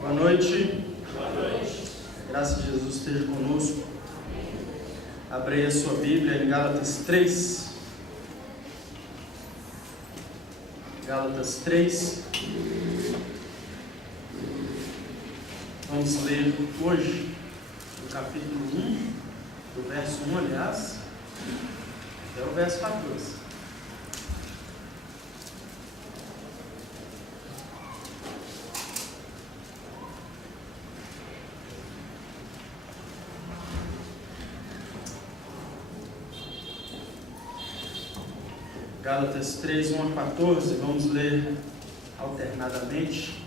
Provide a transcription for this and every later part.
Boa noite. Boa noite. A graça de Jesus esteja conosco. Abra aí a sua Bíblia em Gálatas 3. Gálatas 3. Vamos ler hoje o capítulo 1, do verso 1, aliás, até o verso 14. Gálatas 3, 1 a 14, vamos ler alternadamente.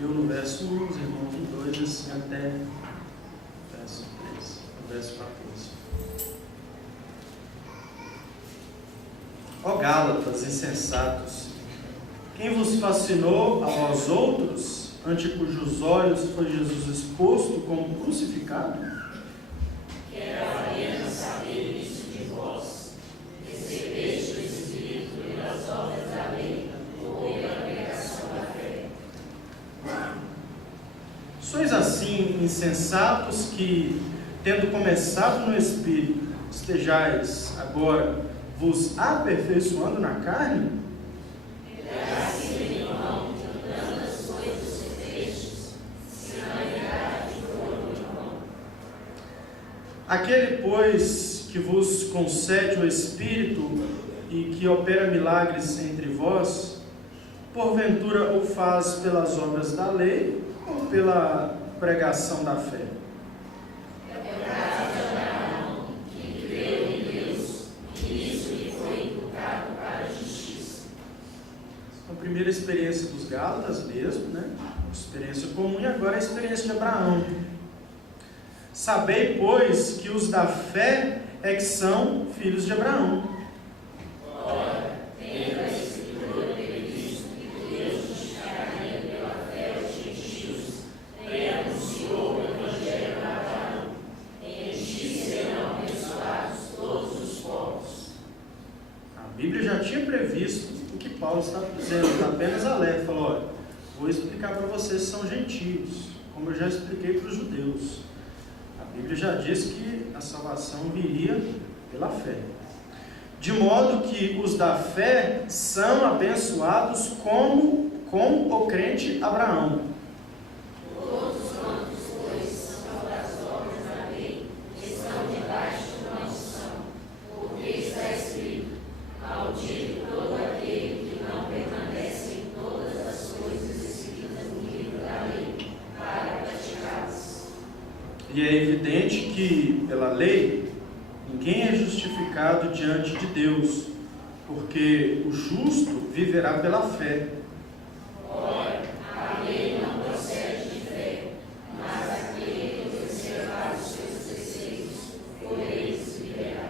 Eu no verso 1, os irmãos no 2, assim até o verso 3, o verso 14. Ó Gálatas insensatos, quem vos fascinou a vós outros, ante cujos olhos foi Jesus exposto como crucificado? Sois assim insensatos que, tendo começado no Espírito, estejais agora vos aperfeiçoando na carne? Aquele, pois, que vos concede o Espírito e que opera milagres entre vós, porventura o faz pelas obras da lei ou pela pregação da fé? A primeira experiência dos Gálatas mesmo, né? Experiência comum, e agora a experiência de Abraão. Sabei, pois, que os da fé é que são filhos de Abraão. Ora, tendo a Escritura previsto que Deus justificaria pela fé os gentios, pré-anunciou o Evangelho a Abraão. Em ti serão abençoados todos os povos. A Bíblia já tinha previsto o que Paulo está dizendo, está apenas alerta. Falou, olha, vou explicar para vocês que são gentios, como eu já expliquei para os judeus. A Bíblia já diz que a salvação viria pela fé. De modo que os da fé são abençoados como com o crente Abraão. Todos quantos, pois, são das obras da lei, estão debaixo de maldição, porque está escrito: maldito todo aquele que não permanece em todas as coisas escritas no livro da lei, para praticá-las. E é evidente que, pela lei, ninguém é justificado diante de Deus, porque o justo viverá pela fé. Ora, a lei não procede de fé, mas aquele que observar os seus preceitos, por eles viverá.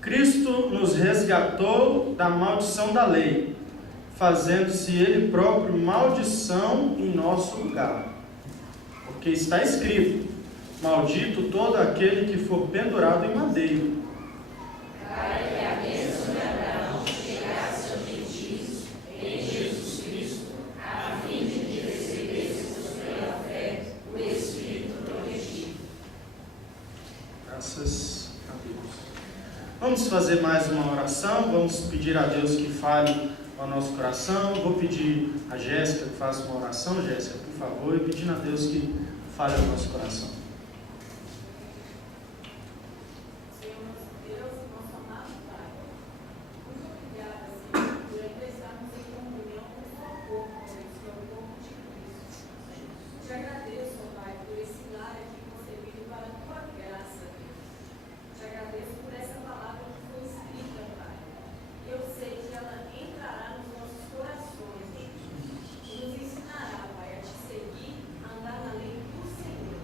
Cristo nos resgatou da maldição da lei, fazendo-se Ele próprio maldição em nosso lugar. Porque está escrito: maldito todo aquele que for pendurado em madeiro. Para que a bênção de Abraão chegasse aos gentios em Jesus Cristo, a fim de que recebêssemos pela fé o Espírito prometido. Graças a Deus. Vamos fazer mais uma oração, vamos pedir a Deus que fale ao nosso coração. Vou pedir a Jéssica que faça uma oração. Jéssica, por favor, e pedindo a Deus que fale ao nosso coração. Senhor nosso Deus, nosso amado Pai, muito obrigada, Senhor, por ainda estarmos em comunhão com o seu corpo, que é o corpo de Cristo. Te agradeço, ó Pai, por esse lar aqui concebido para a tua graça, Deus. Te agradeço por essa palavra que foi escrita, Pai. Eu sei que ela entrará nos nossos corações, Deus, e nos ensinará, Pai, a te seguir, a andar na lei do Senhor.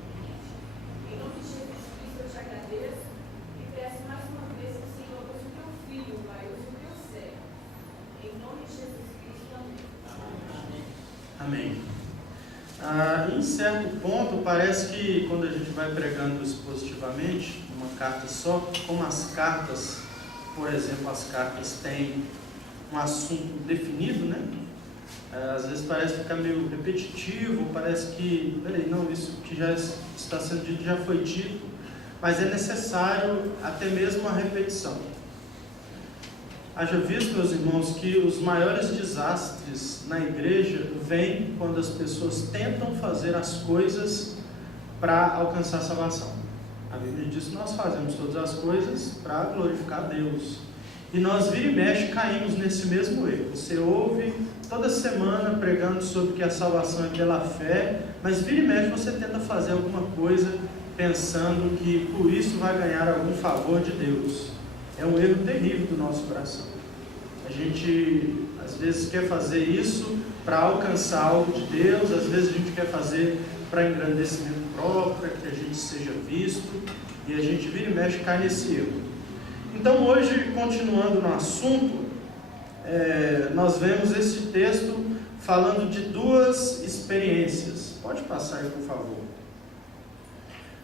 Em nome de Jesus Cristo eu te agradeço e peço mais uma vez que o Senhor use o teu filho, Pai, use o teu servo. Em nome de Jesus Cristo, amém. Amém. Em certo ponto, parece que quando a gente vai pregando expositivamente, uma carta só, como as cartas, por exemplo, as cartas têm um assunto definido, né? Às vezes parece ficar meio repetitivo, parece que, peraí, não, isso que já está sendo dito já foi dito, mas é necessário até mesmo a repetição. Haja visto, meus irmãos, que os maiores desastres na igreja vêm quando as pessoas tentam fazer as coisas para alcançar a salvação. A Bíblia diz que nós fazemos todas as coisas para glorificar a Deus. E nós, vira e mexe, caímos nesse mesmo erro. Você ouve toda semana pregando sobre que a salvação é pela fé, mas vira e mexe você tenta fazer alguma coisa pensando que por isso vai ganhar algum favor de Deus. É um erro terrível do nosso coração. A gente, às vezes, quer fazer isso para alcançar algo de Deus, às vezes a gente quer fazer para engrandecimento próprio, para que a gente seja visto, e a gente vira e mexe cai nesse erro. Então hoje, continuando no assunto, nós vemos esse texto falando de duas experiências. Pode passar aí, por favor.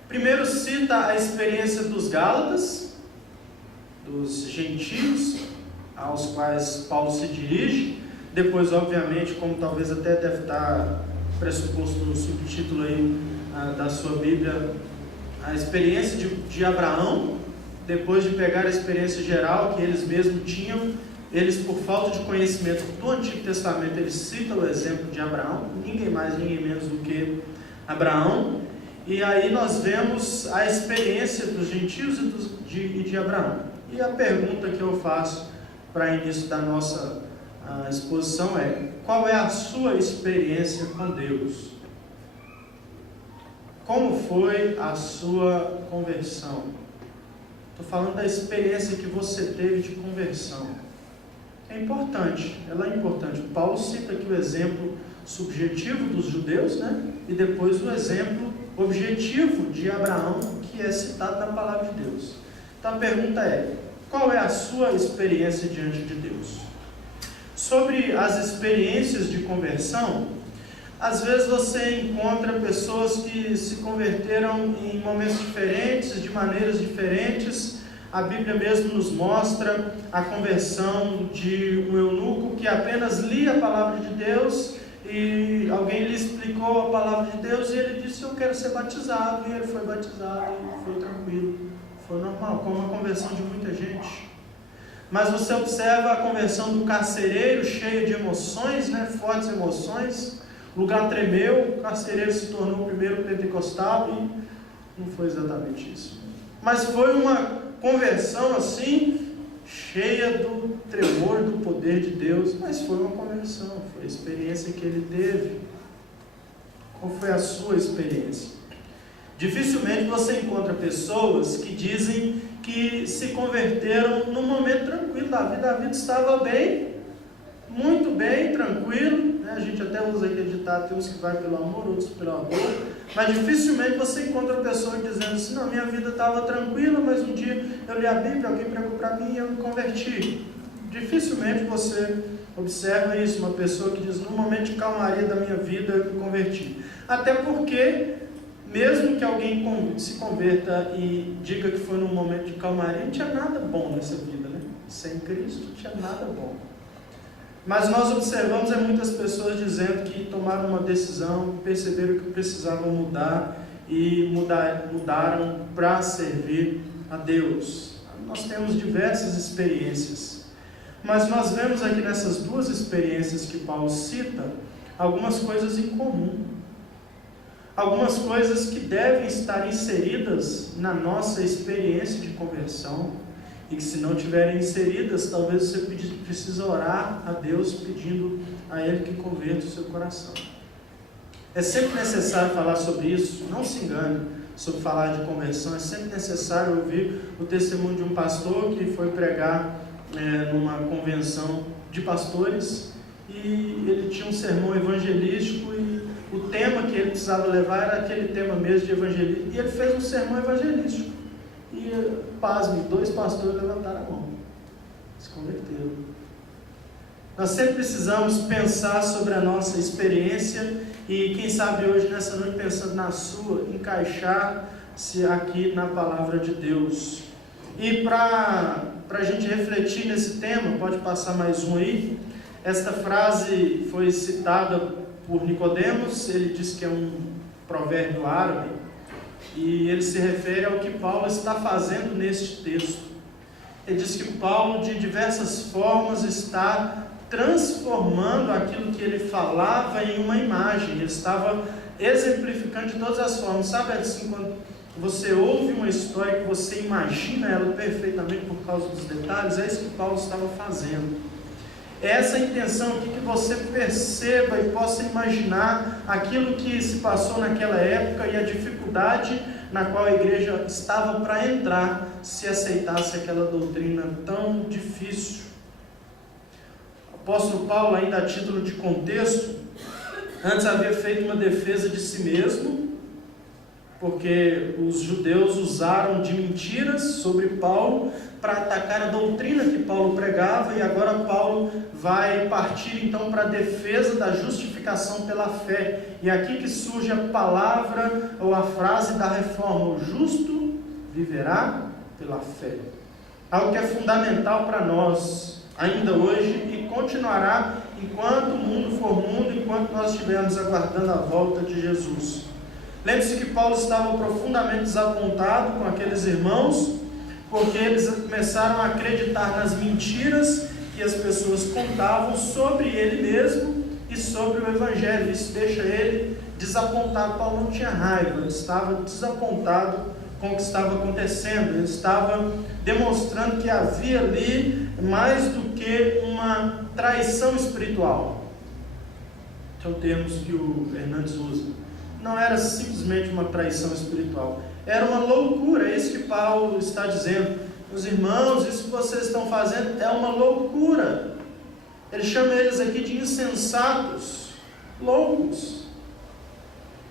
Primeiro cita a experiência dos Gálatas, dos gentios, aos quais Paulo se dirige. Depois, obviamente, como talvez até deve estar pressuposto no subtítulo aí da sua Bíblia, a experiência de Abraão. Depois de pegar a experiência geral que eles mesmos tinham, eles, por falta de conhecimento do Antigo Testamento, eles citam o exemplo de Abraão, ninguém mais, ninguém menos do que Abraão. E aí nós vemos a experiência dos gentios e de Abraão. E a pergunta que eu faço para início da nossa exposição é: qual é a sua experiência com Deus? Como foi a sua conversão? Estou falando da experiência que você teve de conversão. É importante, ela é importante. O Paulo cita aqui o exemplo subjetivo dos judeus, né? E depois o exemplo objetivo de Abraão, que é citado na palavra de Deus. Então a pergunta é: qual é a sua experiência diante de Deus? Sobre as experiências de conversão, às vezes você encontra pessoas que se converteram em momentos diferentes, de maneiras diferentes. A Bíblia mesmo nos mostra a conversão de um eunuco que apenas lia a palavra de Deus e alguém lhe explicou a palavra de Deus e ele disse: eu quero ser batizado, e ele foi batizado e foi tranquilo, foi normal, como a conversão de muita gente. Mas você observa a conversão do carcereiro, cheio de emoções, né, fortes emoções. O lugar tremeu, o carcereiro se tornou o primeiro pentecostal e não foi exatamente isso. Mas foi uma conversão assim, cheia do tremor do poder de Deus, mas foi uma conversão, foi a experiência que ele teve. Qual foi a sua experiência? Dificilmente você encontra pessoas que dizem que se converteram num momento tranquilo da vida. A vida estava bem, muito bem, tranquilo, né? A gente até usa aquele ditado, tem uns que vai pelo amor, outros pelo amor, mas dificilmente você encontra pessoas dizendo assim: não, minha vida estava tranquila, mas um dia eu li a Bíblia, alguém pregou para mim e eu me converti. Dificilmente você observa isso, uma pessoa que diz: no momento de calmaria da minha vida eu me converti. Até porque, mesmo que alguém se converta e diga que foi num momento de calmaria, não tinha nada bom nessa vida, né? Sem Cristo não tinha nada bom. Mas nós observamos muitas pessoas dizendo que tomaram uma decisão, perceberam que precisavam mudar e mudaram para servir a Deus. Nós temos diversas experiências, mas nós vemos aqui nessas duas experiências que Paulo cita algumas coisas em comum. Algumas coisas que devem estar inseridas na nossa experiência de conversão e que, se não estiverem inseridas, talvez você precise orar a Deus pedindo a Ele que converta o seu coração. É sempre necessário falar sobre isso, não se engane sobre falar de conversão. É sempre necessário ouvir o testemunho de um pastor que foi pregar numa convenção de pastores e ele tinha um sermão evangelístico e o tema que ele precisava levar era aquele tema mesmo de evangelismo, e ele fez um sermão evangelístico. E, pasme, 2 pastores levantaram a mão, se converteram. Nós sempre precisamos pensar sobre a nossa experiência e, quem sabe hoje, nessa noite, pensando na sua, encaixar-se aqui na palavra de Deus. E para a gente refletir nesse tema, pode passar mais um aí. Esta frase foi citada por Nicodemos, ele diz que é um provérbio árabe, e ele se refere ao que Paulo está fazendo neste texto. Ele diz que Paulo, de diversas formas, está transformando aquilo que ele falava em uma imagem. Ele estava exemplificando de todas as formas. Sabe assim, quando você ouve uma história que você imagina ela perfeitamente por causa dos detalhes? É isso que Paulo estava fazendo. É essa a intenção aqui, que você perceba e possa imaginar aquilo que se passou naquela época e a dificuldade na qual a igreja estava para entrar, se aceitasse aquela doutrina tão difícil. O apóstolo Paulo, ainda a título de contexto, antes havia feito uma defesa de si mesmo, porque os judeus usaram de mentiras sobre Paulo para atacar a doutrina que Paulo pregava, e agora Paulo vai partir então para a defesa da justificação pela fé. E aqui que surge a palavra ou a frase da reforma: o justo viverá pela fé. Algo que é fundamental para nós ainda hoje e continuará enquanto o mundo for mundo, enquanto nós estivermos aguardando a volta de Jesus. Lembre-se que Paulo estava profundamente desapontado com aqueles irmãos, porque eles começaram a acreditar nas mentiras que as pessoas contavam sobre ele mesmo e sobre o Evangelho. Isso deixa ele desapontado. Paulo não tinha raiva, ele estava desapontado com o que estava acontecendo. Ele estava demonstrando que havia ali mais do que uma traição espiritual. São termos que o Hernandes usa. Não era simplesmente uma traição espiritual, era uma loucura. É isso que Paulo está dizendo. Meus irmãos, isso que vocês estão fazendo é uma loucura. Ele chama eles aqui de insensatos, loucos.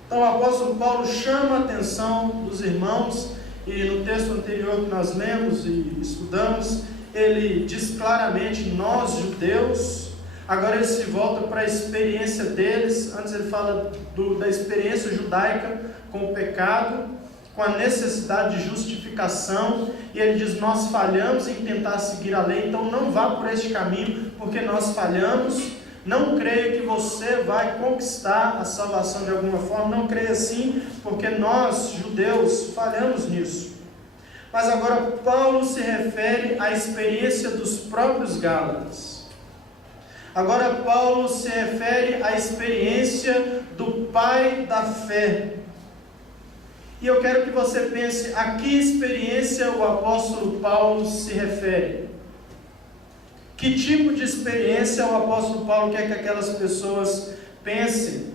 Então o apóstolo Paulo chama a atenção dos irmãos, e no texto anterior que nós lemos e estudamos, ele diz claramente: nós judeus. Agora ele se volta para a experiência deles. Antes ele fala da experiência judaica com o pecado, com a necessidade de justificação, e ele diz: nós falhamos em tentar seguir a lei, então não vá por este caminho, porque nós falhamos. Não creia que você vai conquistar a salvação de alguma forma, não creia assim, porque nós, judeus, falhamos nisso. Mas agora Paulo se refere à experiência dos próprios Gálatas. Agora Paulo se refere à experiência do pai da fé. E eu quero que você pense a que experiência o apóstolo Paulo se refere. Que tipo de experiência o apóstolo Paulo quer que aquelas pessoas pensem?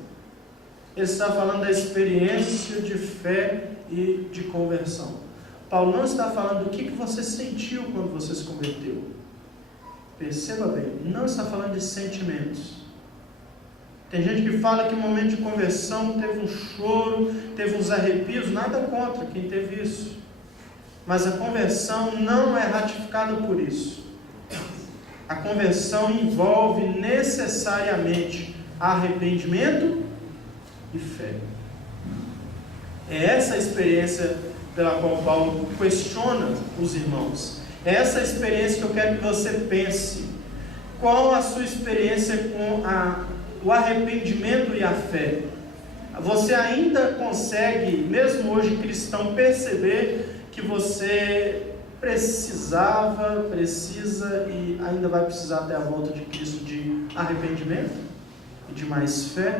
Ele está falando da experiência de fé e de conversão. Paulo não está falando do que você sentiu quando você se converteu. Perceba bem, não está falando de sentimentos. Tem gente que fala que no momento de conversão teve um choro, teve uns arrepios. Nada contra quem teve isso, mas a conversão não é ratificada por isso. A conversão envolve necessariamente arrependimento e fé. É essa a experiência pela qual Paulo questiona os irmãos. É essa experiência que eu quero que você pense. Qual a sua experiência com o arrependimento e a fé? Você ainda consegue, mesmo hoje cristão, perceber que você precisa e ainda vai precisar até a volta de Cristo de arrependimento e de mais fé?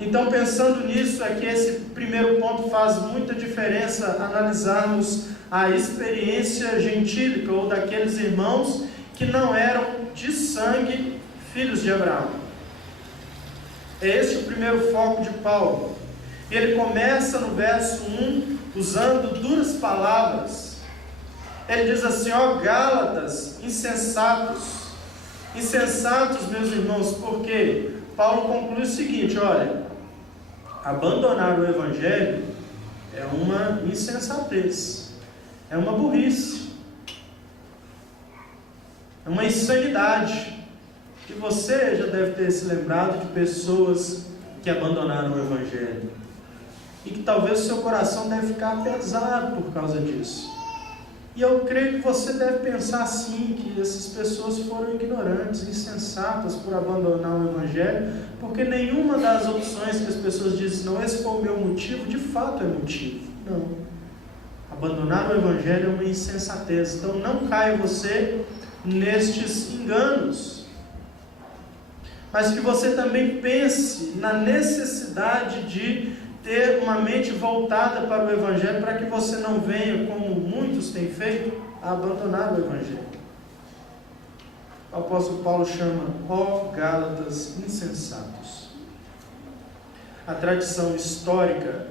Então, pensando nisso, é que esse primeiro ponto faz muita diferença, analisarmos a experiência gentílica, ou daqueles irmãos que não eram de sangue filhos de Abraão. É esse o primeiro foco de Paulo. Ele começa no verso 1 usando duras palavras. Ele diz assim: ó Gálatas, insensatos. Insensatos, meus irmãos, porque Paulo conclui o seguinte: olha, abandonar o Evangelho é uma insensatez, é uma burrice, é uma insanidade. E você já deve ter se lembrado de pessoas que abandonaram o Evangelho, e que talvez o seu coração deve ficar pesado por causa disso. E eu creio que você deve pensar assim, que essas pessoas foram ignorantes, insensatas por abandonar o Evangelho, porque nenhuma das opções que as pessoas dizem, não, esse foi o meu motivo, de fato é motivo. Não. Abandonar o Evangelho é uma insensatez. Então não caia você nestes enganos. Mas que você também pense na necessidade de ter uma mente voltada para o Evangelho, para que você não venha, como muitos têm feito, a abandonar o Evangelho. O apóstolo Paulo chama, ó Gálatas insensatos. A tradição histórica,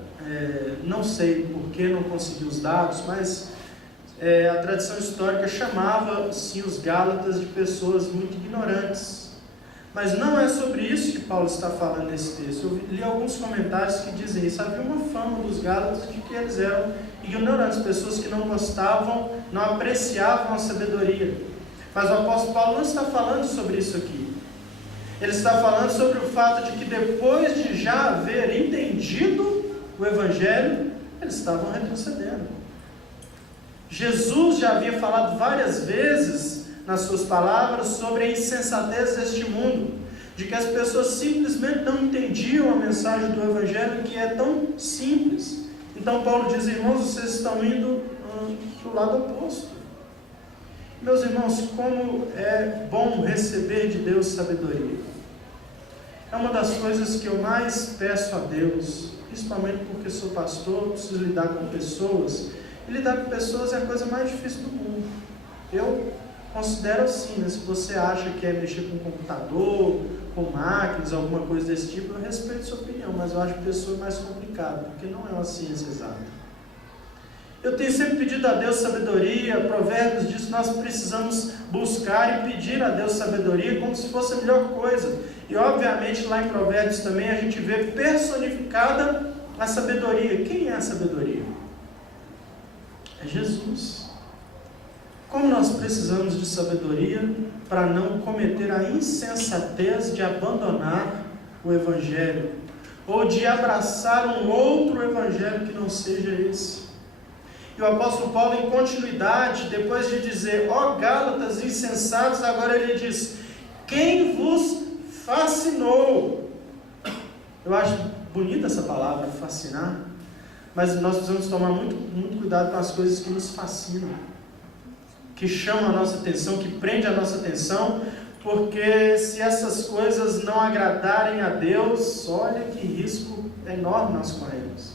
não sei por que não consegui os dados, mas a tradição histórica chamava, sim, os Gálatas de pessoas muito ignorantes. Mas não é sobre isso que Paulo está falando nesse texto. Eu li alguns comentários que dizem isso. Havia uma fama dos Gálatas de que eles eram ignorantes, pessoas que não gostavam, não apreciavam a sabedoria. Mas o apóstolo Paulo não está falando sobre isso aqui. Ele está falando sobre o fato de que depois de já haver entendido o Evangelho, eles estavam retrocedendo. Jesus já havia falado várias vezes nas suas palavras sobre a insensatez deste mundo, de que as pessoas simplesmente não entendiam a mensagem do Evangelho, que é tão simples. Então Paulo diz, irmãos, vocês estão indo para o lado oposto. Meus irmãos, como é bom receber de Deus sabedoria. É uma das coisas que eu mais peço a Deus, principalmente porque sou pastor, preciso lidar com pessoas, e lidar com pessoas é a coisa mais difícil do mundo. Eu considero assim, né? Se você acha que é mexer com computador, com máquinas, alguma coisa desse tipo, eu respeito sua opinião, mas eu acho pessoa mais complicado, porque não é uma ciência exata. Eu tenho sempre pedido a Deus sabedoria. Provérbios diz que nós precisamos buscar e pedir a Deus sabedoria como se fosse a melhor coisa. E obviamente lá em Provérbios também a gente vê personificada a sabedoria. Quem é a sabedoria? É Jesus. Como nós precisamos de sabedoria para não cometer a insensatez de abandonar o Evangelho, ou de abraçar um outro Evangelho que não seja esse. E o apóstolo Paulo, em continuidade, depois de dizer, ó Gálatas insensatos, agora ele diz, quem vos fascinou? Eu acho bonita essa palavra, fascinar, mas nós precisamos tomar muito cuidado com as coisas que nos fascinam, que chamam a nossa atenção, que prendem a nossa atenção, porque se essas coisas não agradarem a Deus, olha que risco enorme nós corremos,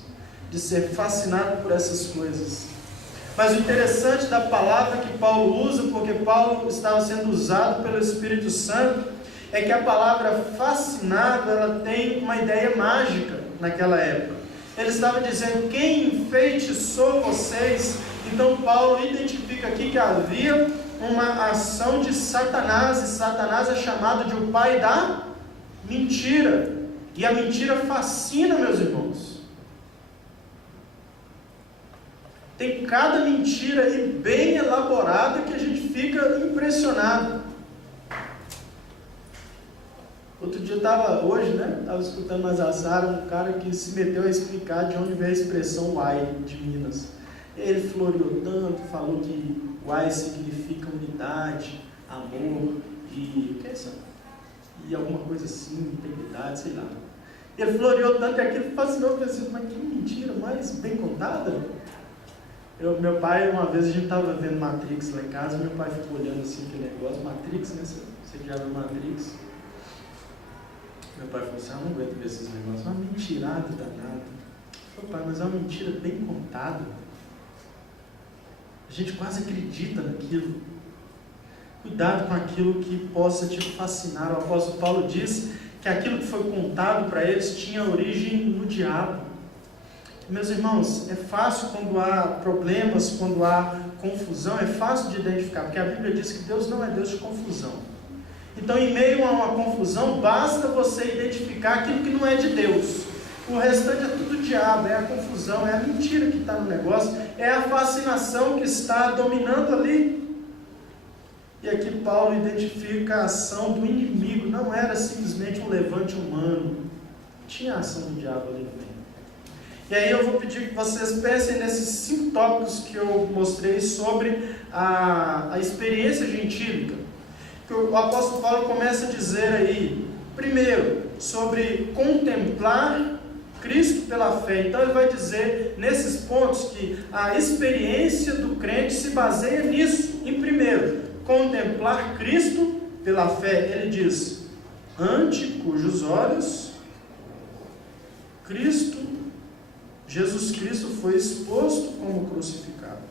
de ser fascinado por essas coisas. Mas o interessante da palavra que Paulo usa, porque Paulo estava sendo usado pelo Espírito Santo, é que a palavra fascinado, ela tem uma ideia mágica naquela época. Ele estava dizendo, quem enfeitiçou vocês? Então Paulo identifica aqui que havia uma ação de Satanás, e Satanás é chamado de o pai da mentira. E a mentira fascina, meus irmãos. Tem cada mentira aí bem elaborada que a gente fica impressionado. Outro dia hoje, estava escutando na Zassara um cara que se meteu a explicar de onde vem a expressão uai de Minas. Ele floreou tanto, falou que uai significa unidade, amor e o que é isso? E alguma coisa assim, integridade, sei lá. Ele floreou tanto que aquilo fascinou, eu pensei, mas que mentira mais bem contada. Meu pai, uma vez a gente estava vendo Matrix lá em casa, meu pai ficou olhando assim aquele negócio, Matrix, né? Você já viu Matrix? Meu pai falou assim, não aguento ver esses negócios, uma mentirada danada. Eu falei, pai, mas é uma mentira bem contada. A gente quase acredita naquilo. Cuidado com aquilo que possa te fascinar. O apóstolo Paulo diz que aquilo que foi contado para eles tinha origem no diabo. Meus irmãos, é fácil quando há problemas, quando há confusão, é fácil de identificar, porque a Bíblia diz que Deus não é Deus de confusão. Então, em meio a uma confusão, basta você identificar aquilo que não é de Deus. O restante é tudo diabo, é a confusão, é a mentira que está no negócio, é a fascinação que está dominando ali. E aqui Paulo identifica a ação do inimigo, não era simplesmente um levante humano, tinha a ação do diabo ali no meio. E aí eu vou pedir que vocês pensem nesses 5 tópicos que eu mostrei sobre a experiência gentílica. Que o apóstolo Paulo começa a dizer aí, primeiro, sobre contemplar Cristo pela fé. Então ele vai dizer nesses pontos que a experiência do crente se baseia nisso. Em primeiro, contemplar Cristo pela fé. Ele diz, ante cujos olhos Jesus Cristo foi exposto como crucificado.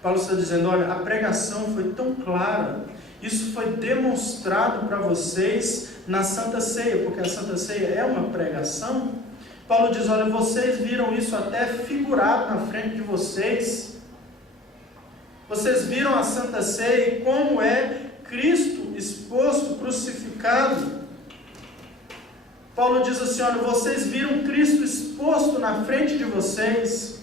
Paulo está dizendo, olha, a pregação foi tão clara, isso foi demonstrado para vocês na Santa Ceia, porque a Santa Ceia é uma pregação. Paulo diz, olha, vocês viram isso até figurado na frente de vocês. Vocês viram a Santa Ceia e como é Cristo exposto, crucificado. Paulo diz assim, olha, vocês viram Cristo exposto na frente de vocês.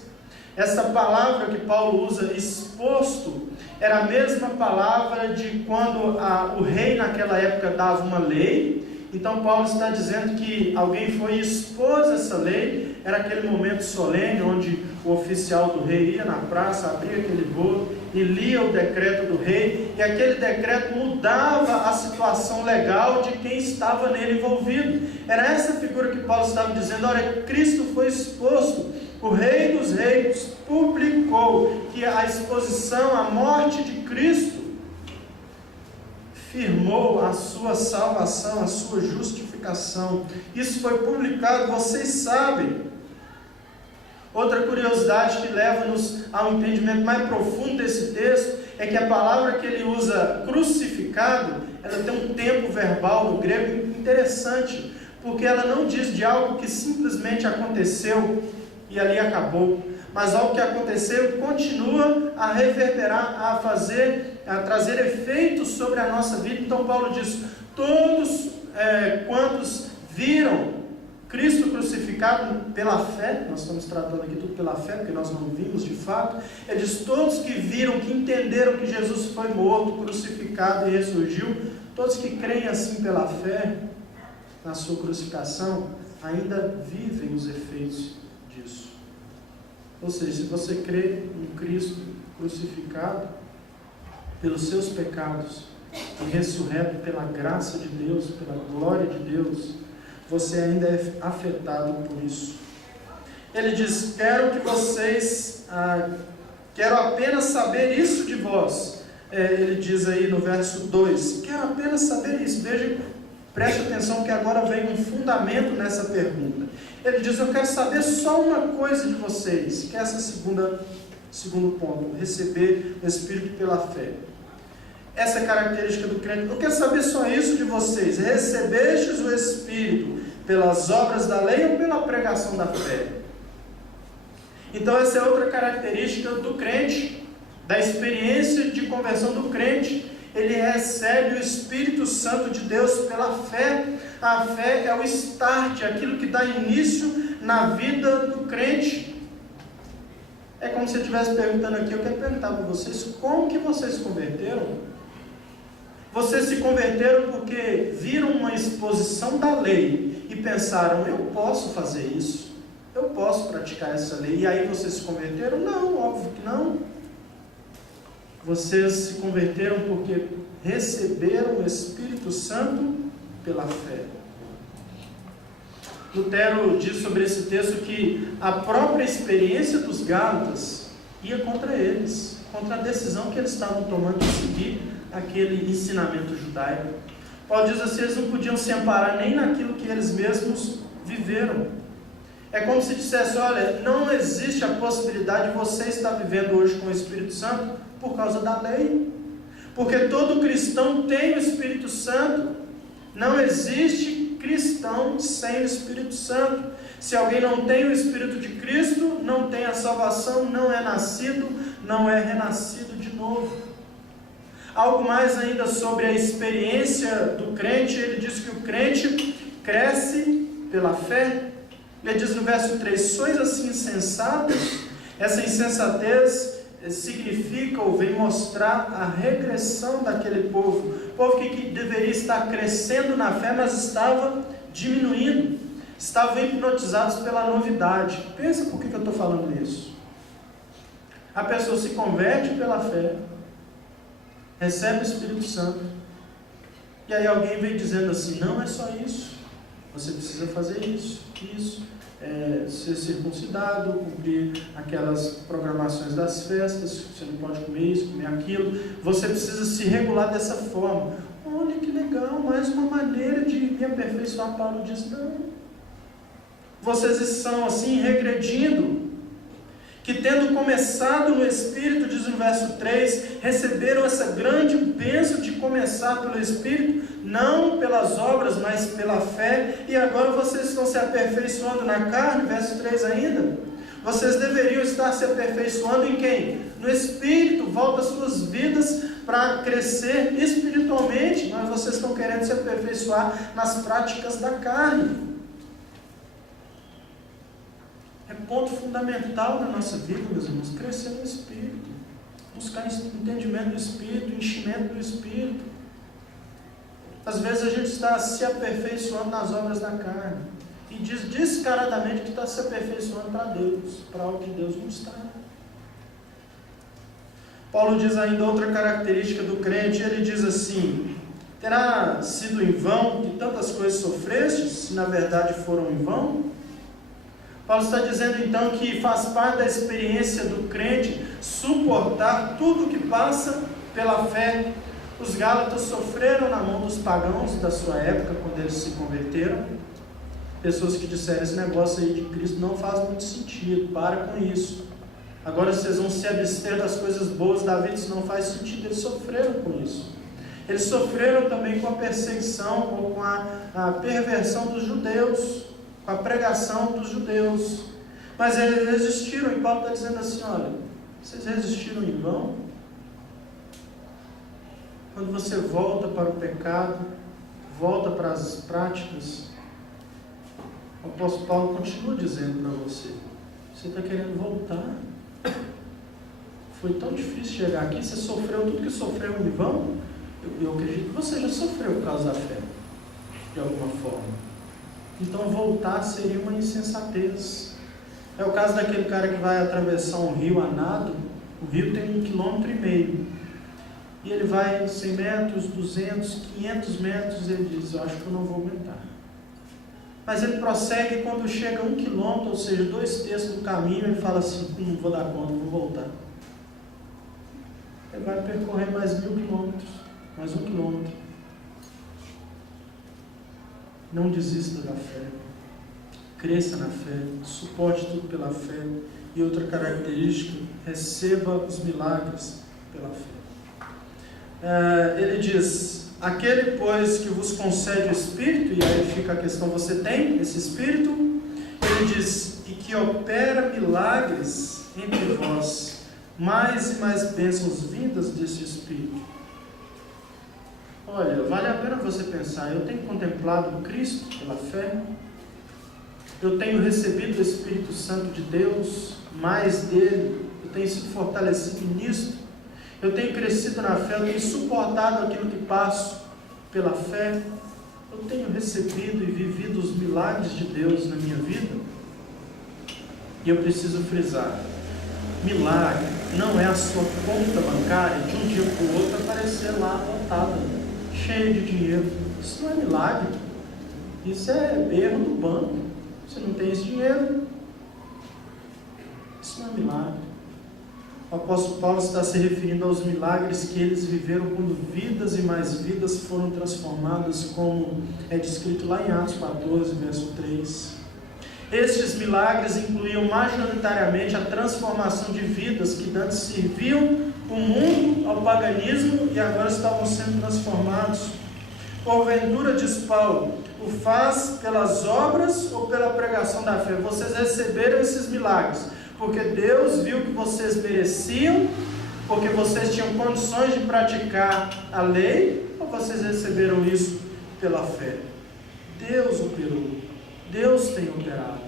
Essa palavra que Paulo usa, exposto, era a mesma palavra de quando o rei naquela época dava uma lei. Então Paulo está dizendo que alguém foi e expôs essa lei. Era aquele momento solene onde o oficial do rei ia na praça, abria aquele rolo e lia o decreto do rei, e aquele decreto mudava a situação legal de quem estava nele envolvido. Era essa figura que Paulo estava dizendo, olha, Cristo foi exposto, o Rei dos Reis publicou que a exposição, a morte de Cristo, firmou a sua salvação, a sua justificação. Isso foi publicado, vocês sabem. Outra curiosidade que leva-nos a um entendimento mais profundo desse texto é que a palavra que ele usa, crucificado, ela tem um tempo verbal no grego interessante, porque ela não diz de algo que simplesmente aconteceu e ali acabou, mas algo que aconteceu e continua a reverberar, a trazer efeitos sobre a nossa vida. Então Paulo diz, todos quantos viram Cristo crucificado pela fé, nós estamos tratando aqui tudo pela fé, porque nós não vimos de fato, ele diz, todos que viram, que entenderam que Jesus foi morto, crucificado e ressurgiu, todos que creem assim pela fé, na sua crucificação, ainda vivem os efeitos disso. Ou seja, se você crê em Cristo crucificado pelos seus pecados e ressurreto pela graça de Deus, pela glória de Deus, você ainda é afetado por isso. Ele diz, quero apenas saber isso de vós. Ele diz aí no verso 2, quero apenas saber isso. Veja, preste atenção que agora vem um fundamento nessa pergunta. Ele diz, eu quero saber só uma coisa de vocês, que é essa segundo ponto, receber o Espírito pela fé. Essa é a característica do crente. Eu quero saber só isso de vocês, recebestes o Espírito pelas obras da lei ou pela pregação da fé? Então essa é outra característica do crente, da experiência de conversão do crente. Ele recebe o Espírito Santo de Deus pela fé. A fé é o start, aquilo que dá início na vida do crente. É como se eu estivesse perguntando aqui, eu quero perguntar para vocês, como que vocês se converteram? Vocês se converteram porque viram uma exposição da lei e pensaram, eu posso fazer isso, eu posso praticar essa lei, e aí vocês se converteram? Não, óbvio que não. Vocês se converteram porque receberam o Espírito Santo pela fé. Lutero diz sobre esse texto que a própria experiência dos Gálatas ia contra eles, contra a decisão que eles estavam tomando de seguir aquele ensinamento judaico. Paulo diz assim, eles não podiam se amparar nem naquilo que eles mesmos viveram. É como se dissesse, olha, não existe a possibilidade de você estar vivendo hoje com o Espírito Santo por causa da lei, porque todo cristão tem o Espírito Santo. Não existe cristão sem o Espírito Santo. Se alguém não tem o Espírito de Cristo, não tem a salvação, não é nascido, não é renascido de novo. Algo mais ainda sobre a experiência do crente, ele diz que o crente cresce pela fé. Ele diz no verso 3, sois assim insensatos. Essa insensatez significa ou vem mostrar a regressão daquele povo que deveria estar crescendo na fé, mas estava diminuindo. estavam hipnotizados pela novidade. Pensa por que eu estou falando isso. A pessoa se converte pela fé, recebe o Espírito Santo, e aí alguém vem dizendo assim, não é só isso, você precisa fazer isso, ser circuncidado, cumprir aquelas programações das festas, você não pode comer isso, comer aquilo, você precisa se regular dessa forma. Olha que legal, mais uma maneira de me aperfeiçoar. Paulo diz, não, vocês estão assim regredindo, que tendo começado no Espírito, diz no verso 3, receberam essa grande bênção de começar pelo Espírito, não pelas obras, mas pela fé, e agora vocês estão se aperfeiçoando na carne, verso 3 ainda. Vocês deveriam estar se aperfeiçoando em quem? No Espírito. Volta às suas vidas para crescer espiritualmente, mas vocês estão querendo se aperfeiçoar nas práticas da carne. É ponto fundamental na nossa vida, meus irmãos, crescer no Espírito, buscar entendimento do Espírito, enchimento do Espírito. Às vezes a gente está se aperfeiçoando nas obras da carne e diz descaradamente que está se aperfeiçoando para Deus, para algo que Deus não está. Paulo diz ainda outra característica do crente, ele diz assim, terá sido em vão que tantas coisas sofrestes, se na verdade foram em vão? Paulo está dizendo então que faz parte da experiência do crente suportar tudo que passa pela fé. Os Gálatas sofreram na mão dos pagãos da sua época, quando eles se converteram. Pessoas que disseram, esse negócio aí de Cristo não faz muito sentido, para com isso. Agora vocês vão se abster das coisas boas da vida, isso não faz sentido. Eles sofreram com isso. Eles sofreram também com a perseguição ou com a perversão dos judeus, com a pregação dos judeus. Mas eles resistiram, e Paulo está dizendo assim, olha, vocês resistiram em vão? Quando você volta para o pecado, volta para as práticas, o apóstolo Paulo continua dizendo para você, você está querendo voltar? Foi tão difícil chegar aqui, você sofreu tudo que sofreu em vão? Eu acredito que você já sofreu por causa da fé, de alguma forma. Então voltar seria uma insensatez. É o caso daquele cara que vai atravessar um rio a nado. O rio tem 1,5 km. E ele vai 100 metros, 200, 500 metros, e ele diz, eu acho que eu não vou aguentar. Mas ele prossegue e quando chega a 1 km, ou seja, 2/3 do caminho, ele fala assim, não vou dar conta, vou voltar. Ele vai percorrer mais 1.000 quilômetros, mais 1 km. Não desista da fé. Cresça na fé, suporte tudo pela fé. E outra característica, receba os milagres pela fé. Ele diz, aquele pois que vos concede o Espírito, e aí fica a questão, você tem esse Espírito? Ele diz, e que opera milagres entre vós, mais e mais bênçãos vindas desse Espírito. Olha, vale a pena você pensar, eu tenho contemplado Cristo pela fé, eu tenho recebido o Espírito Santo de Deus, mais dele, eu tenho sido fortalecido nisso, eu tenho crescido na fé, eu tenho suportado aquilo que passo pela fé, eu tenho recebido e vivido os milagres de Deus na minha vida. E eu preciso frisar, milagre não é a sua conta bancária de um dia para o outro aparecer lá lotada, cheia de dinheiro. Isso não é milagre, isso é erro do banco. Você não tem esse dinheiro, isso não é milagre. O apóstolo Paulo está se referindo aos milagres que eles viveram quando vidas e mais vidas foram transformadas, como é descrito lá em Atos 14, verso 3. Estes milagres incluíam majoritariamente a transformação de vidas que antes serviam o mundo ao paganismo e agora estavam sendo transformados. Porventura, diz Paulo, o faz pelas obras ou pela pregação da fé? Vocês receberam esses milagres porque Deus viu que vocês mereciam, porque vocês tinham condições de praticar a lei, ou vocês receberam isso pela fé? Deus operou, Deus tem operado,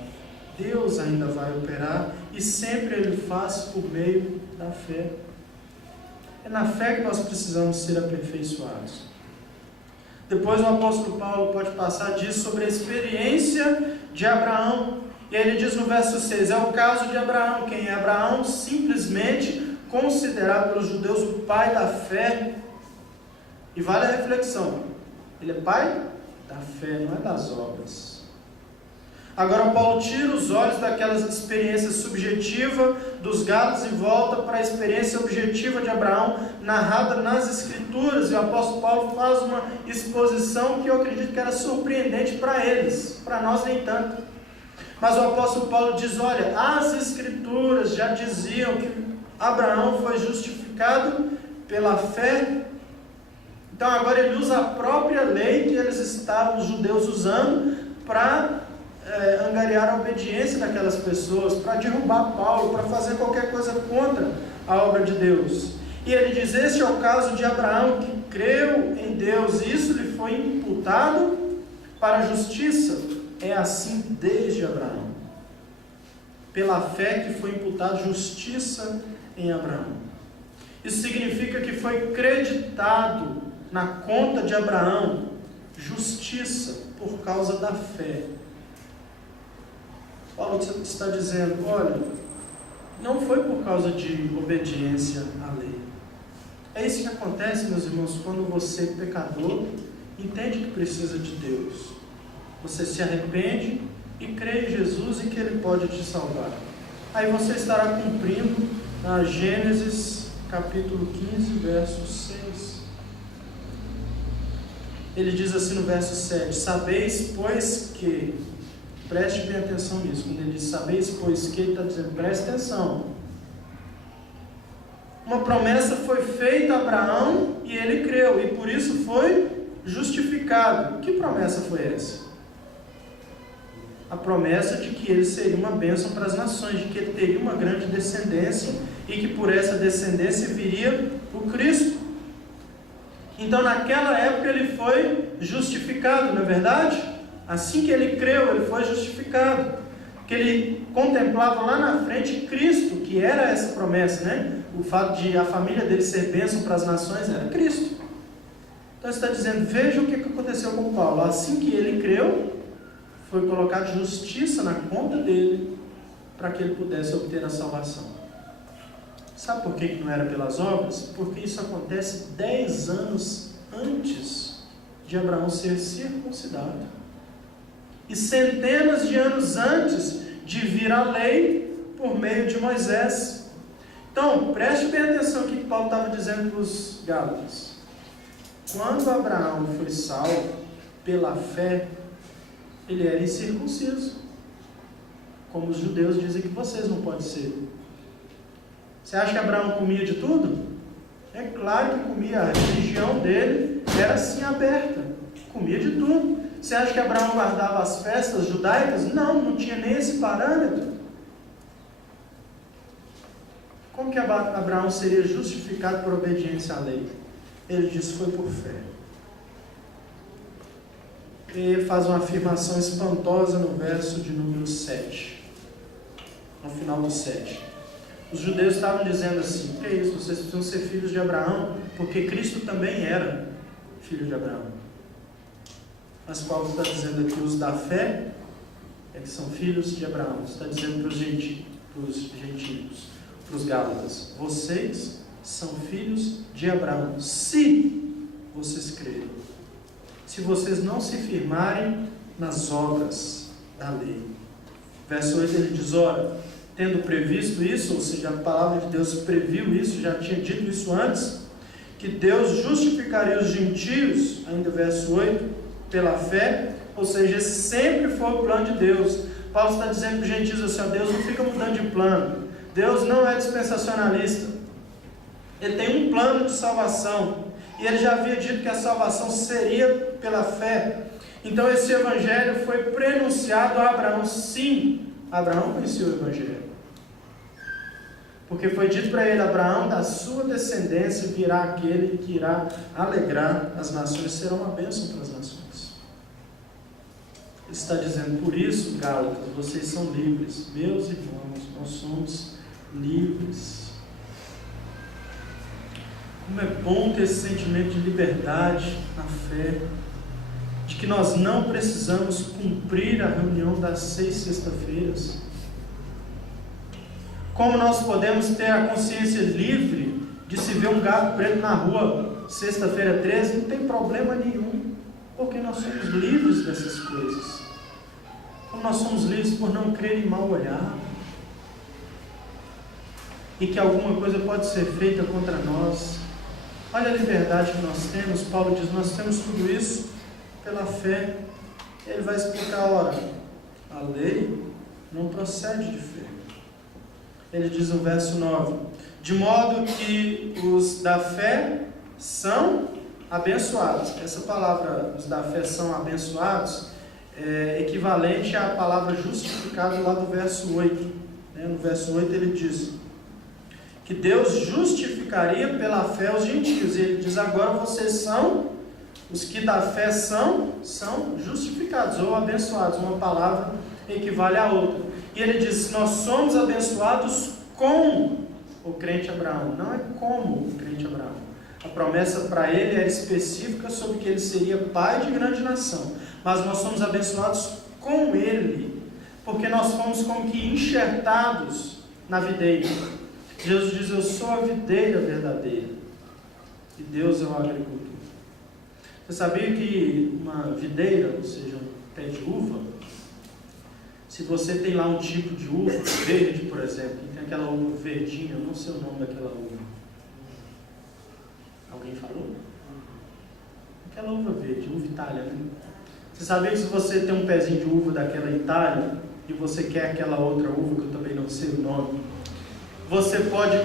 Deus ainda vai operar, e sempre Ele faz por meio da fé. É na fé que nós precisamos ser aperfeiçoados. Depois o apóstolo Paulo pode passar disso sobre a experiência de Abraão. E ele diz no verso 6, é o caso de Abraão. Quem é Abraão? Simplesmente considerado pelos judeus o pai da fé. E vale a reflexão, ele é pai da fé, não é das obras. Agora Paulo tira os olhos daquelas experiências subjetivas dos Gálatas e volta para a experiência objetiva de Abraão, narrada nas Escrituras. E o apóstolo Paulo faz uma exposição que eu acredito que era surpreendente para eles, para nós nem tanto. Mas o apóstolo Paulo diz, olha, as Escrituras já diziam que Abraão foi justificado pela fé. Então agora ele usa a própria lei que eles estavam, os judeus, usando para angariar a obediência daquelas pessoas, para derrubar Paulo, para fazer qualquer coisa contra a obra de Deus. E ele diz, este é o caso de Abraão, que creu em Deus, e isso lhe foi imputado para a justiça. É assim desde Abraão. Pela fé que foi imputada justiça em Abraão. Isso significa que foi creditado na conta de Abraão justiça por causa da fé. Paulo está dizendo, olha, não foi por causa de obediência à lei. É isso que acontece, meus irmãos, quando você, pecador, entende que precisa de Deus. Você se arrepende e crê em Jesus e que Ele pode te salvar. Aí você estará cumprindo Gênesis capítulo 15, verso 6. Ele diz assim no verso 7, sabeis, pois que, preste bem atenção nisso, quando ele diz sabeis, pois que, ele está dizendo, preste atenção. Uma promessa foi feita a Abraão e ele creu, e por isso foi justificado. Que promessa foi essa? A promessa de que ele seria uma bênção para as nações, de que ele teria uma grande descendência e que por essa descendência viria o Cristo. Então naquela época ele foi justificado, não é verdade? Assim que ele creu, ele foi justificado. Porque ele contemplava lá na frente Cristo, que era essa promessa, né? O fato de a família dele ser bênção para as nações era Cristo. Então ele está dizendo, veja o que aconteceu com Paulo. Assim que ele creu, foi colocada justiça na conta dele, para que ele pudesse obter a salvação. Sabe por que não era pelas obras? Porque isso acontece 10 anos antes de Abraão ser circuncidado. E centenas de anos antes de vir a lei por meio de Moisés. Então, preste bem atenção no que Paulo estava dizendo para os Gálatas. Quando Abraão foi salvo pela fé, ele era incircunciso, como os judeus dizem que vocês não podem ser. Você acha que Abraão comia de tudo? É claro que comia. A religião dele era assim aberta, comia de tudo. Você acha que Abraão guardava as festas judaicas? Não, não tinha nem esse parâmetro. Como que Abraão seria justificado por obediência à lei? Ele diz que foi por fé. Ele faz uma afirmação espantosa no verso de número 7, no final do 7. Os judeus estavam dizendo assim, que é isso, vocês precisam ser filhos de Abraão, porque Cristo também era filho de Abraão. Mas Paulo está dizendo aqui, os da fé é que são filhos de Abraão. Está dizendo para os gentios, para os Gálatas, vocês são filhos de Abraão, se vocês crerem. Se vocês não se firmarem nas obras da lei. Verso 8 ele diz, ora, tendo previsto isso, ou seja, a palavra de Deus previu isso, já tinha dito isso antes, que Deus justificaria os gentios, ainda verso 8, pela fé, ou seja, esse sempre foi o plano de Deus. Paulo está dizendo para os gentios assim, ó, Deus não fica mudando de plano, Deus não é dispensacionalista, Ele tem um plano de salvação, e Ele já havia dito que a salvação seria pela fé. Então esse evangelho foi prenunciado a Abraão. Sim, Abraão conhecia o evangelho, porque foi dito para ele, Abraão, da sua descendência virá aquele que irá alegrar as nações, será uma bênção para as nações. Ele está dizendo, por isso, Gálatas, vocês são livres, meus irmãos, nós somos livres. Como é bom ter esse sentimento de liberdade na fé, de que que nós não precisamos cumprir a reunião das 6 sextas-feiras? Como nós podemos ter a consciência livre de se ver um gato preto na rua sexta-feira 13? Não tem problema nenhum, porque nós somos livres dessas coisas. Como nós somos livres por não crer em mal olhar, e que alguma coisa pode ser feita contra nós. Olha a liberdade que nós temos. Paulo diz, nós temos tudo isso pela fé. Ele vai explicar, ora, a lei não procede de fé. Ele diz no verso 9, de modo que os da fé são abençoados. Essa palavra, os da fé são abençoados, é equivalente à palavra justificado lá do verso 8. No verso 8 ele diz que Deus justificaria pela fé os gentios. E ele diz, agora vocês são, os que da fé são justificados ou abençoados. Uma palavra equivale à outra. E ele diz, nós somos abençoados com o crente Abraão, não é como o crente Abraão. A promessa para ele era específica sobre que ele seria pai de grande nação. Mas nós somos abençoados com ele, porque nós fomos como que enxertados na videira. Jesus diz, eu sou a videira verdadeira e Deus é o agricultor. Você sabia que uma videira, ou seja, um pé de uva, se você tem lá um tipo de uva verde, por exemplo, e tem aquela uva verdinha, eu não sei o nome daquela uva. Alguém falou? Aquela uva verde, uva Itália, né? Você sabia que se você tem um pezinho de uva daquela Itália e você quer aquela outra uva, que eu também não sei o nome, você pode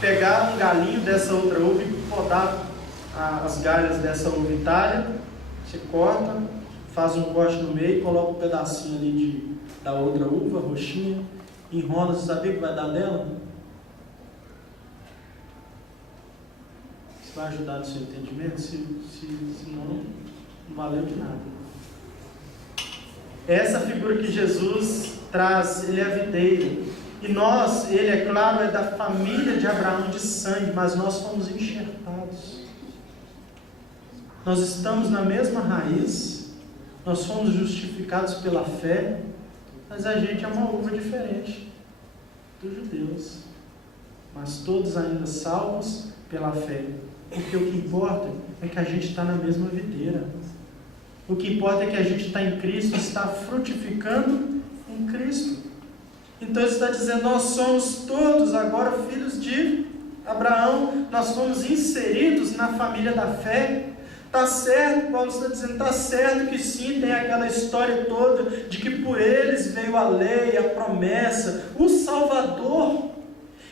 pegar um galinho dessa outra uva e podar as galhas dessa uva Itália. Você corta, faz um corte no meio, coloca um pedacinho ali da outra uva roxinha, enrola. Você sabia o que vai dar dela? Isso vai ajudar no seu entendimento? Se não valeu de nada. Essa figura que Jesus traz, ele é a videira. E nós, ele é claro, é da família de Abraão de sangue, mas nós fomos enxertados. Nós estamos na mesma raiz, nós fomos justificados pela fé, mas a gente é uma uva diferente dos judeus. Mas todos ainda salvos pela fé. Porque o que importa é que a gente está na mesma videira. O que importa é que a gente está em Cristo, está frutificando em Cristo. Então ele está dizendo, nós somos todos agora filhos de Abraão, nós fomos inseridos na família da fé. Está certo, Paulo está dizendo, está certo que sim, tem aquela história toda de que por eles veio a lei, a promessa, o Salvador,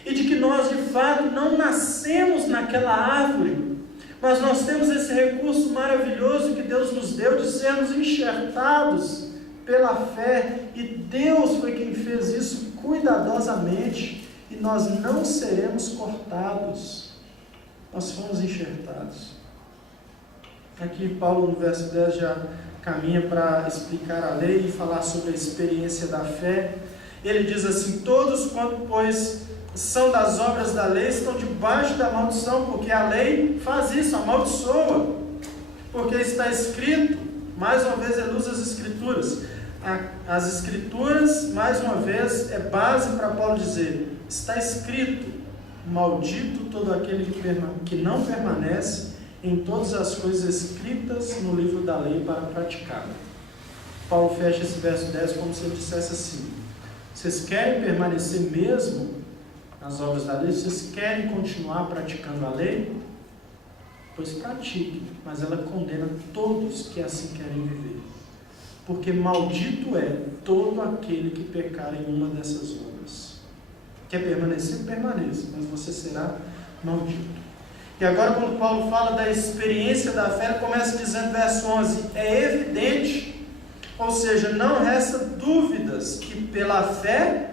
e de que nós de fato não nascemos naquela árvore, mas nós temos esse recurso maravilhoso que Deus nos deu de sermos enxertados pela fé, e Deus foi quem fez isso cuidadosamente, e nós não seremos cortados, nós fomos enxertados. Aqui Paulo no verso 10 já caminha para explicar a lei e falar sobre a experiência da fé. Ele diz assim, todos quanto pois são das obras da lei estão debaixo da maldição, porque a lei faz isso, amaldiçoa, porque está escrito, mais uma vez ele usa as escrituras. As escrituras, mais uma vez, é base para Paulo dizer, está escrito, maldito todo aquele que não permanece em todas as coisas escritas no livro da lei para praticá-la. Paulo fecha esse verso 10 como se ele dissesse assim, vocês querem permanecer mesmo nas obras da lei? Vocês querem continuar praticando a lei? Pois pratiquem, mas ela condena todos que assim querem viver. Porque maldito é todo aquele que pecar em uma dessas obras. Quer permanecer? Permaneça, mas você será maldito. E agora quando Paulo fala da experiência da fé, ele começa dizendo, verso 11, é evidente, ou seja, não resta dúvidas que pela fé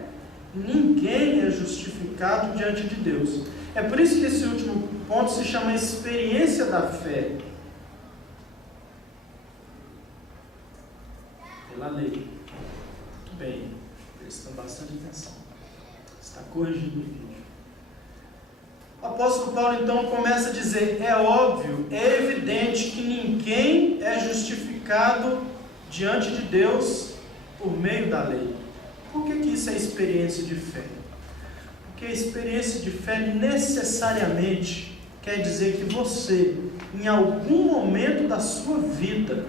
ninguém é justificado diante de Deus. É por isso que esse último ponto se chama experiência da fé. Pela lei. Muito bem, prestando bastante atenção. Está corrigindo o vídeo. O apóstolo Paulo então começa a dizer, é óbvio, é evidente que ninguém é justificado justificado diante de Deus por meio da lei. Por que isso é experiência de fé? Porque a experiência de fé necessariamente quer dizer que você, em algum momento da sua vida,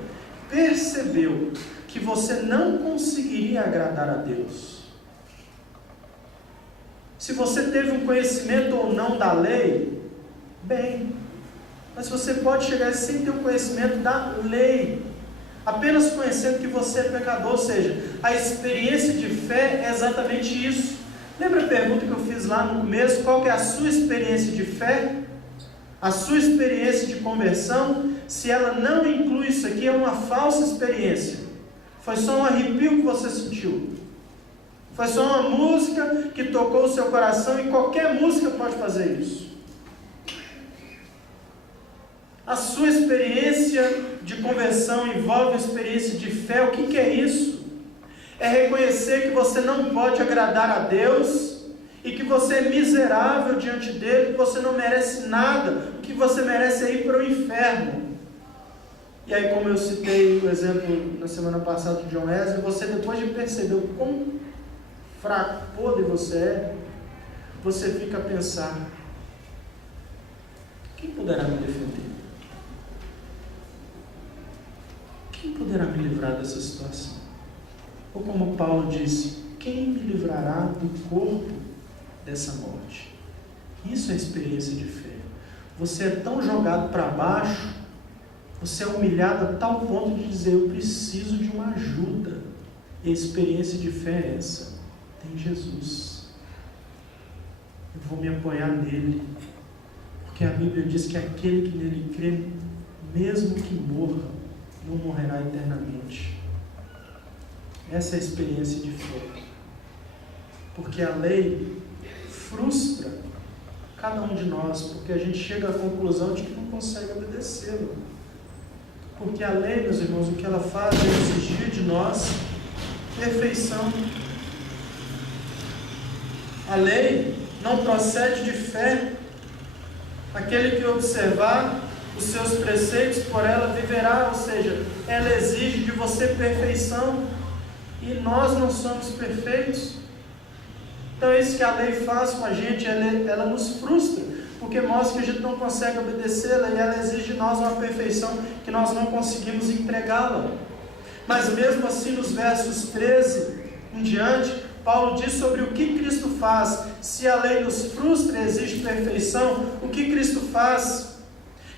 percebeu que você não conseguiria agradar a Deus. Se você teve um conhecimento ou não da lei, bem, mas você pode chegar sem ter o conhecimento da lei, apenas conhecendo que você é pecador. Ou seja, a experiência de fé é exatamente isso. Lembra a pergunta que eu fiz lá no começo? Qual que é a sua experiência de fé? A sua experiência de conversão? Se ela não inclui isso aqui, é uma falsa experiência. Foi só um arrepio que você sentiu. Foi só uma música que tocou o seu coração, e qualquer música pode fazer isso. A sua experiência de conversão envolve a experiência de fé. O que é isso? É reconhecer que você não pode agradar a Deus e que você é miserável diante dele, que você não merece nada, o que você merece é ir para o inferno. E aí, como eu citei o exemplo na semana passada de John Wesley, você, depois de perceber o quão fraco, podre você é, você fica a pensar: quem poderá me defender? Quem poderá me livrar dessa situação? Ou como Paulo disse: quem me livrará do corpo dessa morte? Isso é experiência de fé. Você é tão jogado para baixo, você é humilhado a tal ponto de dizer: eu preciso de uma ajuda. E a experiência de fé é essa: tem Jesus, eu vou me apoiar nele, porque a Bíblia diz que aquele que nele crê, mesmo que morra, não morrerá eternamente. Essa é a experiência de fé. Porque a lei frustra cada um de nós, porque a gente chega à conclusão de que não consegue obedecê-la. Porque a lei, meus irmãos, o que ela faz é exigir de nós perfeição. A lei não procede de fé. Aquele que observar os seus preceitos, por ela viverá. Ou seja, ela exige de você perfeição, e nós não somos perfeitos. Então é isso que a lei faz com a gente. Ela nos frustra, porque mostra que a gente não consegue obedecê-la, e ela exige de nós uma perfeição que nós não conseguimos entregá-la. Mas mesmo assim, nos versos 13 em diante, Paulo diz sobre o que Cristo faz. Se a lei nos frustra e exige perfeição, o que Cristo faz?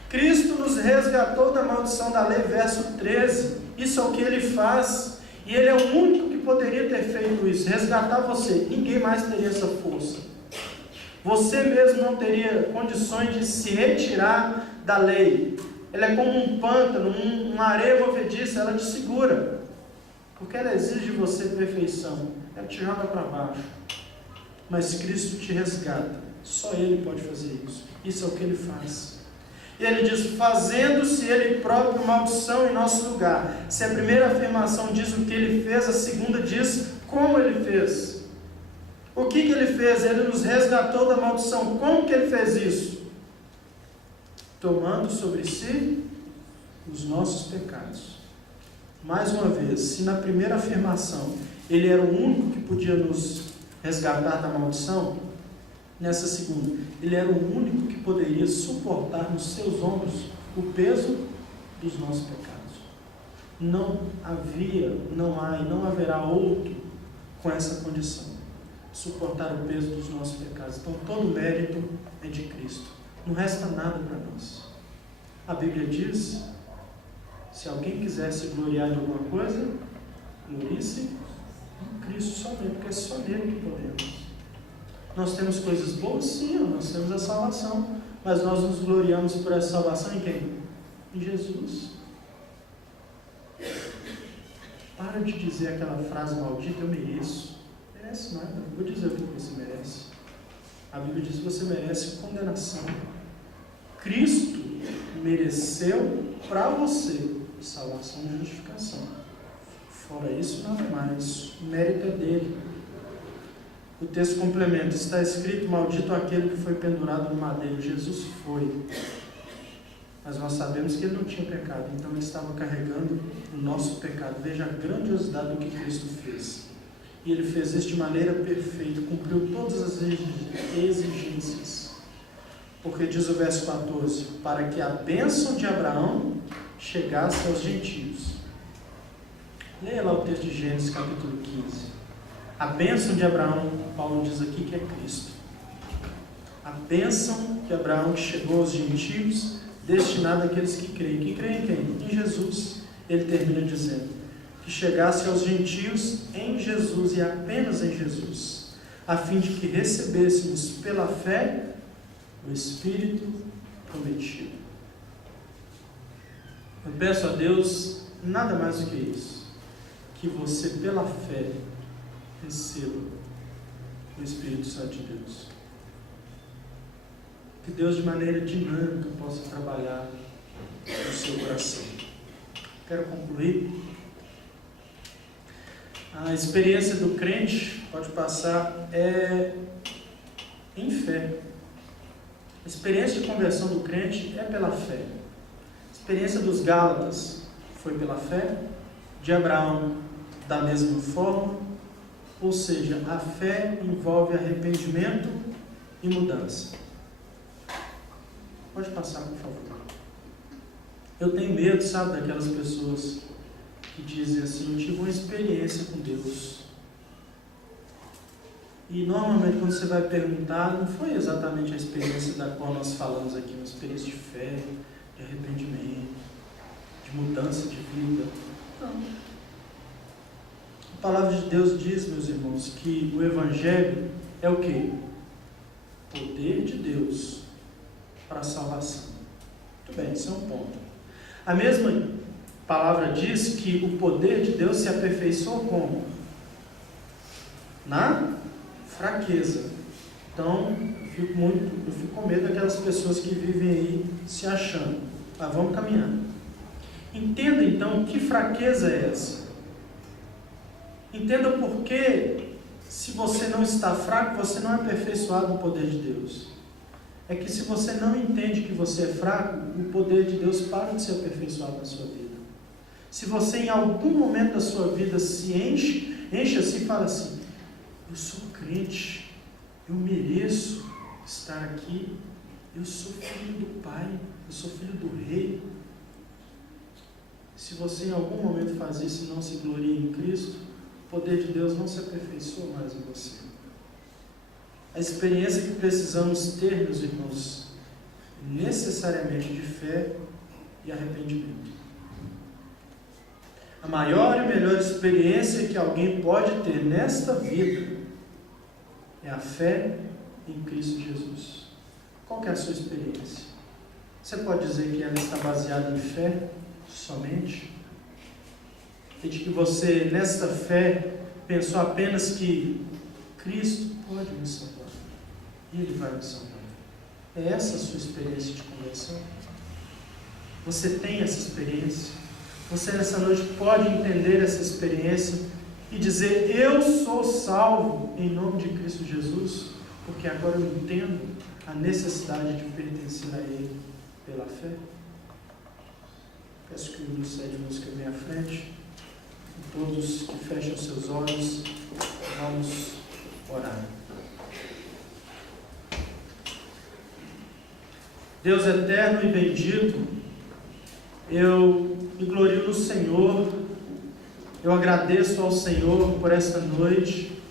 Cristo nos resgatou da maldição da lei, verso 13. Isso é o que Ele faz. E Ele é o único que poderia ter feito isso, resgatar você. Ninguém mais teria essa força. Você mesmo não teria condições de se retirar da lei. Ela é como um pântano, uma areia movediça, ela te segura. Porque ela exige de você perfeição. Ela te joga para baixo. Mas Cristo te resgata. Só Ele pode fazer isso. Isso é o que Ele faz. E Ele diz: fazendo-se Ele próprio maldição em nosso lugar. Se a primeira afirmação diz o que Ele fez, a segunda diz como Ele fez. O que Ele fez? Ele nos resgatou da maldição. Como que Ele fez isso? Tomando sobre si os nossos pecados. Mais uma vez, se na primeira afirmação Ele era o único que podia nos resgatar da maldição, nessa segunda, Ele era o único que poderia suportar nos seus ombros o peso dos nossos pecados. Não havia, não há e não haverá outro com essa condição, suportar o peso dos nossos pecados. Então todo o mérito é de Cristo. Não resta nada para nós. A Bíblia diz: se alguém quiser se gloriar de alguma coisa, glorie-se em Cristo somente, porque é só nele que podemos. Nós temos coisas boas, sim, nós temos a salvação, mas nós nos gloriamos por essa salvação em quem? Em Jesus. Para de dizer aquela frase maldita: eu mereço. Merece nada, não vou dizer o que você merece. A Bíblia diz que você merece condenação. Cristo mereceu para você salvação e justificação. Fora isso, nada mais. O mérito é dele. O texto complementa: está escrito: maldito aquele que foi pendurado no madeiro. Jesus foi. Mas nós sabemos que ele não tinha pecado, então ele estava carregando o nosso pecado. Veja a grandiosidade do que Cristo fez. E ele fez isso de maneira perfeita, cumpriu todas as exigências. Porque diz o verso 14, para que a bênção de Abraão chegasse aos gentios. Leia lá o texto de Gênesis capítulo 15. A bênção de Abraão, Paulo diz aqui que é Cristo. A bênção de Abraão que chegou aos gentios, destinada àqueles que creem. Que creem em quem? Em Jesus. Ele termina dizendo que chegasse aos gentios em Jesus e apenas em Jesus, a fim de que recebêssemos pela fé o Espírito prometido. Eu peço a Deus nada mais do que isso, que você pela fé receba o Espírito Santo de Deus. Que Deus de maneira dinâmica possa trabalhar no seu coração. Quero concluir. A experiência do crente, pode passar, em fé. A experiência de conversão do crente é pela fé. A experiência dos Gálatas foi pela fé, de Abraão da mesma forma, ou seja, a fé envolve arrependimento e mudança. Pode passar, por favor. Eu tenho medo, sabe, daquelas pessoas que dizem assim, eu tive uma experiência com Deus. E normalmente quando você vai perguntar, não foi exatamente a experiência da qual nós falamos aqui, uma experiência de fé, de arrependimento, de mudança de vida. Não. A palavra de Deus diz, meus irmãos, que o Evangelho é o quê? Poder de Deus para a salvação. Muito bem, isso é um ponto. A mesma palavra diz que o poder de Deus se aperfeiçoa como? Na fraqueza. Então, eu fico com medo daquelas pessoas que vivem aí se achando. Mas vamos caminhar. Entenda então que fraqueza é essa. Entenda por que, se você não está fraco, você não é aperfeiçoado no poder de Deus. É que se você não entende que você é fraco, o poder de Deus para de ser aperfeiçoado na sua vida. Se você em algum momento da sua vida se enche assim e fala assim, eu sou crente, eu mereço estar aqui, eu sou filho do Pai, eu sou filho do Rei. Se você em algum momento faz isso e não se gloria em Cristo, o poder de Deus não se aperfeiçoa mais em você. A experiência que precisamos ter, meus irmãos, necessariamente de fé e arrependimento. A maior e melhor experiência que alguém pode ter nesta vida é a fé em Cristo Jesus. Qual que é a sua experiência? Você pode dizer que ela está baseada em fé somente? E de que você, nesta fé, pensou apenas que Cristo pode me salvar. E Ele vai me salvar. É essa a sua experiência de conversão? Você tem essa experiência? Você nessa noite pode entender essa experiência e dizer, eu sou salvo em nome de Cristo Jesus, porque agora eu entendo a necessidade de pertencer a Ele pela fé? Peço que o Ministério de Música venha à frente. E todos que fechem os seus olhos, vamos orar. Deus eterno e bendito, eu me glorio no Senhor, eu agradeço ao Senhor por esta noite,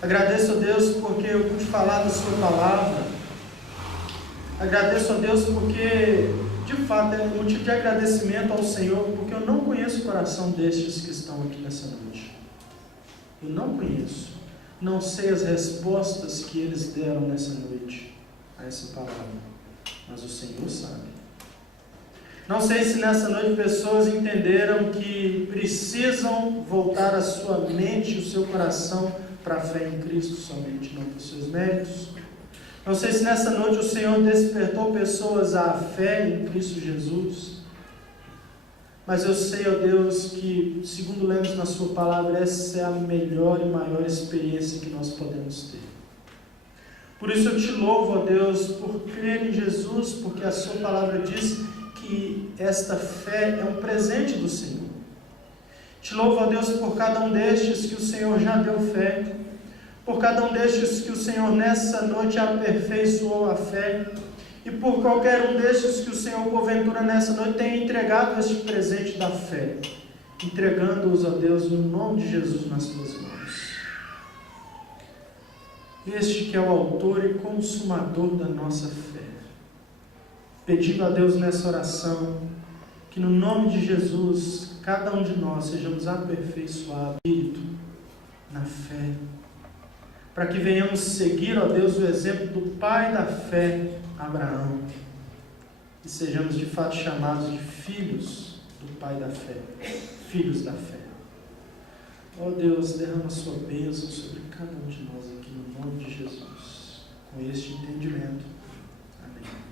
agradeço a Deus porque eu pude falar da sua palavra, agradeço a Deus porque, de fato, é motivo de agradecimento ao Senhor, porque eu não conheço o coração destes que estão aqui nessa noite, eu não conheço, não sei as respostas que eles deram nessa noite a essa palavra, mas o Senhor sabe. Não sei se nessa noite pessoas entenderam que precisam voltar a sua mente e o seu coração para a fé em Cristo somente, não por seus méritos. Não sei se nessa noite o Senhor despertou pessoas à fé em Cristo Jesus. Mas eu sei, ó Deus, que, segundo lemos na sua palavra, essa é a melhor e maior experiência que nós podemos ter. Por isso eu te louvo, ó Deus, por crer em Jesus, porque a sua palavra diz que esta fé é um presente do Senhor. Te louvo, ó Deus, por cada um destes que o Senhor já deu fé, por cada um destes que o Senhor nessa noite aperfeiçoou a fé, e por qualquer um destes que o Senhor, porventura, nessa noite tenha entregado este presente da fé, entregando-os, ó Deus, no nome de Jesus nas tuas mãos. Este que é o autor e consumador da nossa fé. Pedindo a Deus nessa oração, que no nome de Jesus, cada um de nós sejamos aperfeiçoados no Espírito, na fé, para que venhamos seguir, ó Deus, o exemplo do pai da fé, Abraão, e sejamos de fato chamados de filhos do pai da fé, filhos da fé. Ó Deus, derrama a sua bênção sobre cada um de nós aqui, no nome de Jesus, com este entendimento. Amém.